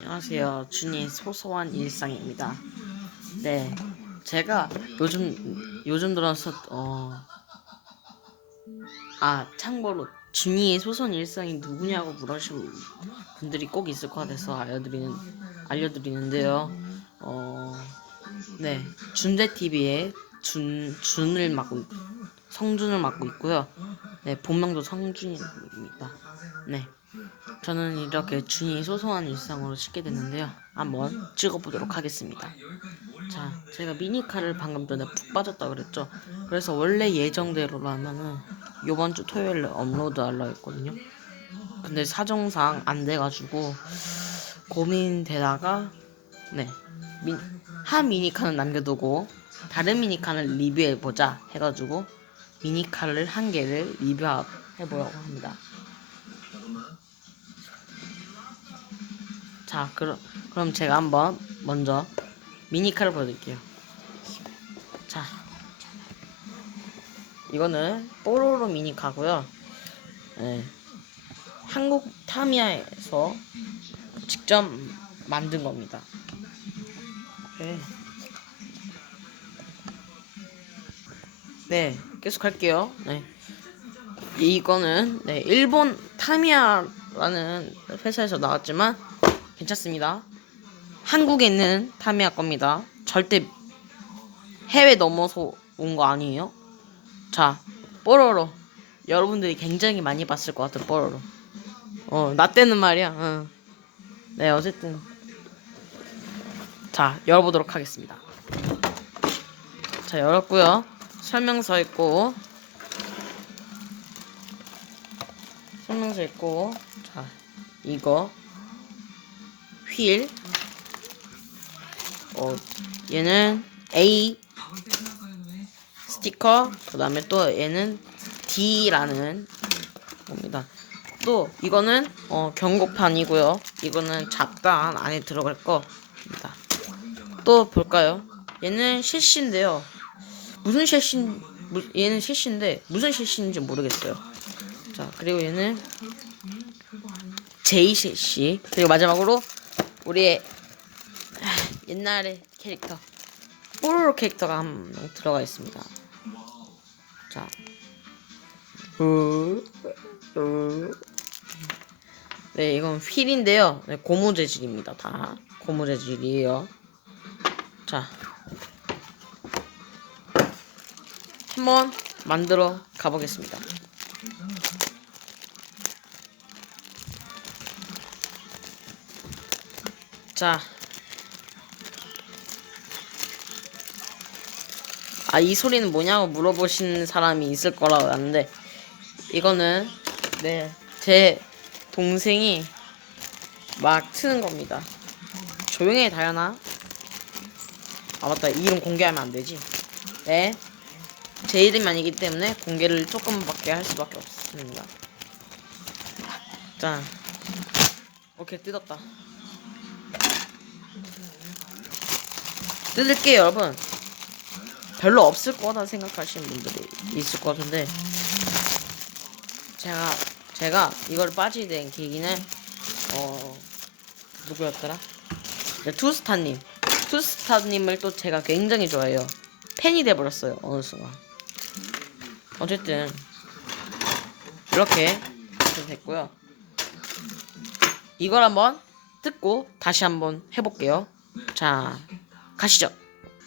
안녕하세요. 준이 소소한 일상입니다. 네, 제가 요즘 요즘 들어서 어, 아 참고로 준이의 소소한 일상이 누구냐고 물으시는 분들이 꼭 있을 것 같아서 알려드리는 알려드리는데요. 어, 네, 준대 TV의 준 준을 맡고 성준을 맡고 있고요. 네, 본명도 성준입니다. 네. 저는 이렇게 준이 소소한 일상으로 찍게 됐는데요. 한번 찍어보도록 하겠습니다. 자, 제가 미니카를 방금 전에 푹 빠졌다 그랬죠. 그래서 원래 예정대로라면은 이번 주 토요일에 업로드 하려 했거든요. 근데 사정상 안 돼가지고 고민되다가 네, 미, 한 미니카는 남겨두고 다른 미니카는 리뷰해보자 해가지고 미니카를 한 개를 리뷰해보려고 합니다. 자, 그럼 그럼 제가 한번 먼저 미니카를 보여드릴게요. 자, 이거는 뽀로로 미니카고요. 네, 한국 타미야에서 직접 만든 겁니다. 네. 네, 계속 할게요. 네. 이거는 네, 일본 타미야라는 회사에서 나왔지만 괜찮습니다. 한국에 있는 타미야 겁니다. 절대 해외 넘어서 온 거 아니에요. 자, 뽀로로. 여러분들이 굉장히 많이 봤을 것 같은 뽀로로. 어, 나 때는 말이야. 응. 네, 어쨌든. 자, 열어보도록 하겠습니다. 자, 열었고요. 설명서 있고. 설명서 있고. 자, 이거. 휠. 어, 얘는 A 스티커. 그 다음에 또 얘는 D라는 겁니다. 또 이거는 어, 경고판이고요. 이거는 잡단 안에 들어갈 겁니다. 또 볼까요? 얘는 실시인데요. 무슨? 무, 얘는 실시인데 무슨 실시인지 모르겠어요. 자 그리고 얘는 제이 실시. 그리고 마지막으로 우리의 하, 옛날의 캐릭터 뽀로로 캐릭터가 한 명 들어가 있습니다. 자. 네 이건 휠인데요. 네, 고무 재질입니다. 다 고무 재질이에요. 자, 한번 만들어 가보겠습니다. 자. 아, 이 소리는 뭐냐고 물어보시는 사람이 있을 거라고 하는데, 이거는, 네, 제 동생이 막 트는 겁니다. 조용히 해, 다현아. 아, 맞다. 이름 공개하면 안 되지. 네. 제 이름이 아니기 때문에 공개를 조금밖에 할 수밖에 없습니다. 자. 오케이, 뜯었다. 뜯을게요 여러분. 별로 없을 거다 생각하시는 분들이 있을 것 같은데. 제가 제가 이걸 빠지게 된 계기는 어 누구였더라? 네, 투스타님. 투스타님을 또 제가 굉장히 좋아해요. 팬이 돼버렸어요 어느 순간. 어쨌든 이렇게 됐고요. 이걸 한번 뜯고 다시 한번 해볼게요 자 가시죠.